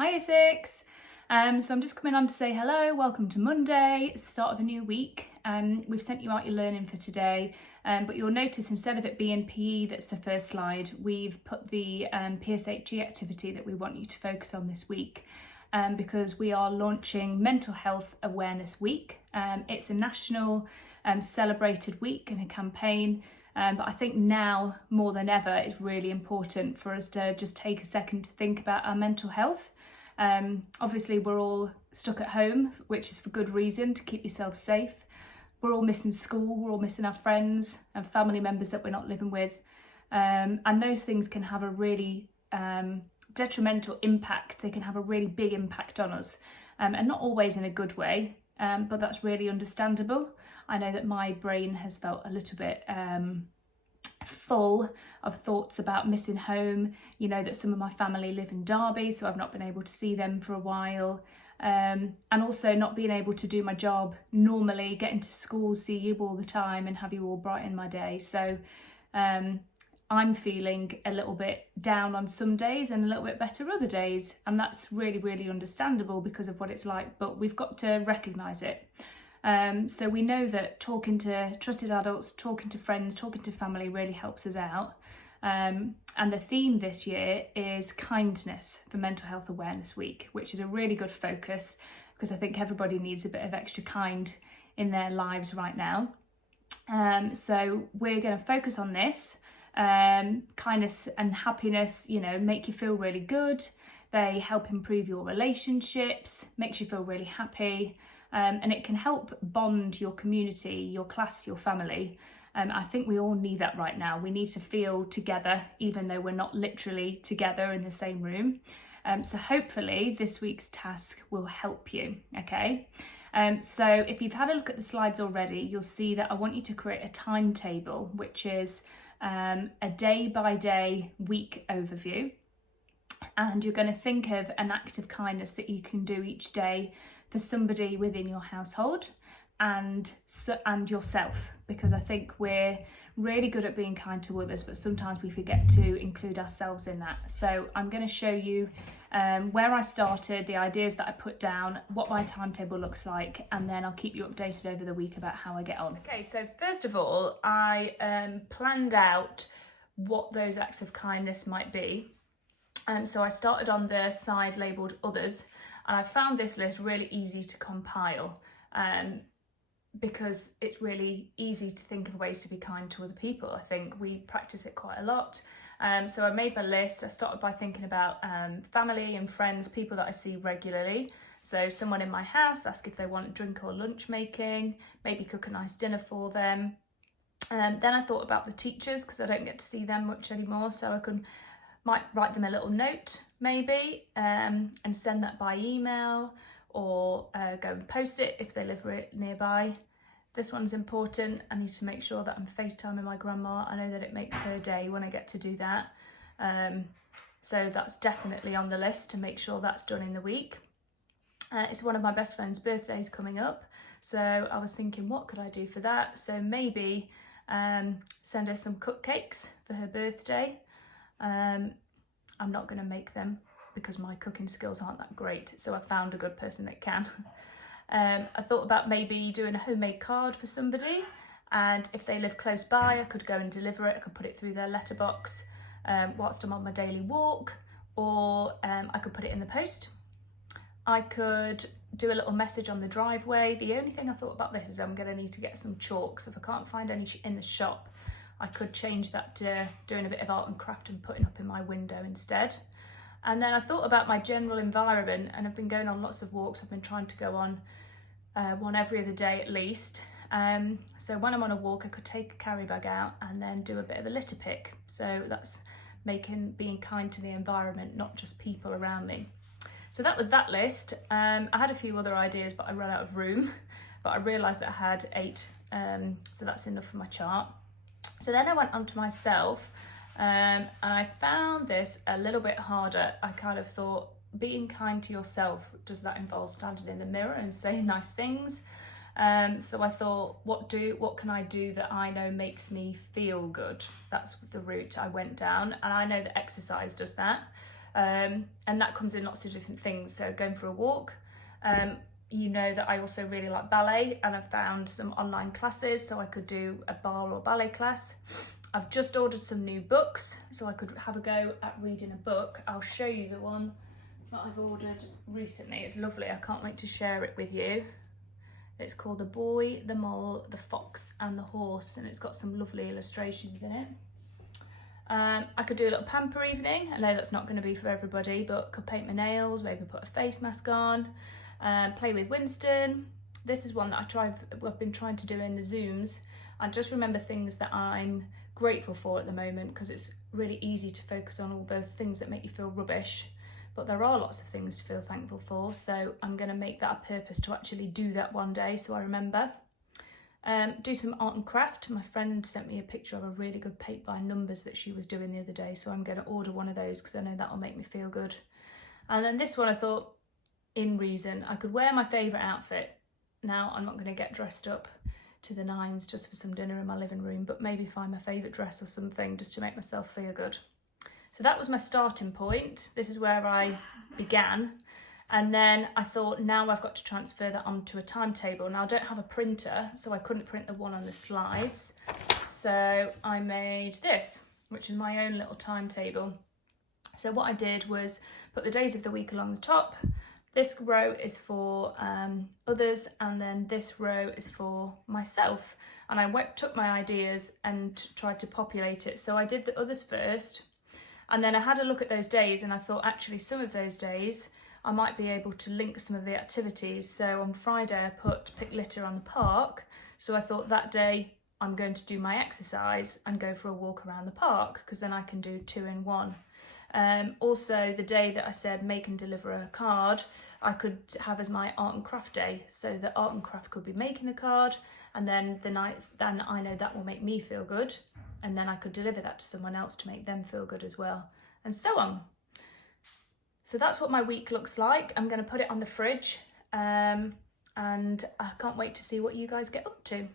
Hi Essex. So I'm just coming on to say hello, welcome to Monday, it's the start of a new week. We've sent you out your learning for today, but you'll notice instead of it being PE that's the first slide, we've put the PSHE activity that we want you to focus on this week, because we are launching Mental Health Awareness Week. It's a national celebrated week and a campaign. But I think now more than ever, it's really important for us to just take a second to think about our mental health. Obviously, we're all stuck at home, which is for good reason, to keep yourself safe. We're all missing school, we're all missing our friends and family members that we're not living with. And those things can have a really detrimental impact. They can have a really big impact on us, and not always in a good way, but that's really understandable. I know that my brain has felt a little bit full of thoughts about missing home. You know that some of my family live in Derby, so I've not been able to see them for a while, and also not being able to do my job normally, getting to school, see you all the time and have you all brighten my day. So I'm feeling a little bit down on some days and a little bit better other days, and that's really understandable because of what it's like, but we've got to recognise it. So we know that talking to trusted adults, talking to friends, talking to family really helps us out. And the theme this year is kindness for Mental Health Awareness Week, which is a really good focus because I think everybody needs a bit of extra kind in their lives right now. So we're going to focus on this. Kindness and happiness, make you feel really good. They help improve your relationships, makes you feel really happy. And it can help bond your community, your class, your family. I think we all need that right now. We need to feel together, even though we're not literally together in the same room. So hopefully this week's task will help you, okay? So if you've had a look at the slides already, you'll see that I want you to create a timetable, which is a day-by-day week overview. And you're going to think of an act of kindness that you can do each day for somebody within your household and yourself, because I think we're really good at being kind to others, but sometimes we forget to include ourselves in that. So I'm going to show you where I started, the ideas that I put down, what my timetable looks like, and then I'll keep you updated over the week about how I get on. Okay, so first of all, I planned out what those acts of kindness might be. So I started on the side labelled others, and I found this list really easy to compile because it's really easy to think of ways to be kind to other people. I think we practice it quite a lot. So I made my list. I started by thinking about family and friends, people that I see regularly. So someone in my house, ask if they want drink or lunch making, maybe cook a nice dinner for them. Then I thought about the teachers because I don't get to see them much anymore, so I might write them a little note maybe and send that by email, or go and post it if they live nearby. This one's important. I need to make sure that I'm FaceTiming my grandma. I know that it makes her day when I get to do that. So that's definitely on the list to make sure that's done in the week. It's one of my best friend's birthdays coming up, so I was thinking, what could I do for that? So maybe send her some cupcakes for her birthday. I'm not going to make them because my cooking skills aren't that great, so I found a good person that can. I thought about maybe doing a homemade card for somebody, and if they live close by I could go and deliver it. I could put it through their letterbox whilst I'm on my daily walk, or I could put it in the post. I could do a little message on the driveway. The only thing I thought about this is I'm going to need to get some chalk, so if I can't find any in the shop, I could change that to doing a bit of art and craft and putting up in my window instead. And then I thought about my general environment, and I've been going on lots of walks. I've been trying to go on one every other day at least. So when I'm on a walk, I could take a carry bag out and then do a bit of a litter pick. So that's being kind to the environment, not just people around me. So that was that list. I had a few other ideas, but I ran out of room. But I realised that I had 8, so that's enough for my chart. So then I went on to myself, and I found this a little bit harder. I kind of thought, being kind to yourself, does that involve standing in the mirror and saying nice things? So I thought, what can I do that I know makes me feel good? That's the route I went down, and I know that exercise does that. And that comes in lots of different things. So going for a walk. You know that I also really like ballet, and I've found some online classes so I could do a bar or ballet class. I've just ordered some new books so I could have a go at reading a book. I'll show you the one that I've ordered recently. It's lovely. I can't wait to share it with you. It's called The Boy, the Mole, the Fox and the Horse, and it's got some lovely illustrations in it. I could do a little pamper evening. I know that's not going to be for everybody, but could paint my nails, maybe put a face mask on, play with Winston. This is one that I've been trying to do in the Zooms. I just remember things that I'm grateful for at the moment, because it's really easy to focus on all the things that make you feel rubbish, but there are lots of things to feel thankful for. So I'm going to make that a purpose to actually do that one day so I remember. Do some art and craft. My friend sent me a picture of a really good paint by numbers that she was doing the other day, so I'm going to order one of those because I know that will make me feel good. And then this one I thought, in reason, I could wear my favourite outfit. Now I'm not going to get dressed up to the nines just for some dinner in my living room, but maybe find my favourite dress or something just to make myself feel good. So that was my starting point. This is where I began. And then I thought, now I've got to transfer that onto a timetable. Now I don't have a printer, so I couldn't print the one on the slides. So I made this, which is my own little timetable. So what I did was put the days of the week along the top. This row is for others, and then this row is for myself. And I took my ideas and tried to populate it. So I did the others first, and then I had a look at those days, and I thought actually some of those days I might be able to link some of the activities. So on Friday I put pick litter on the park. So I thought that day I'm going to do my exercise and go for a walk around the park, because then I can do 2 in 1. Also the day that I said make and deliver a card, I could have as my art and craft day. So the art and craft could be making the card, and then then I know that will make me feel good, and then I could deliver that to someone else to make them feel good as well, and so on. So that's what my week looks like. I'm going to put it on the fridge, and I can't wait to see what you guys get up to.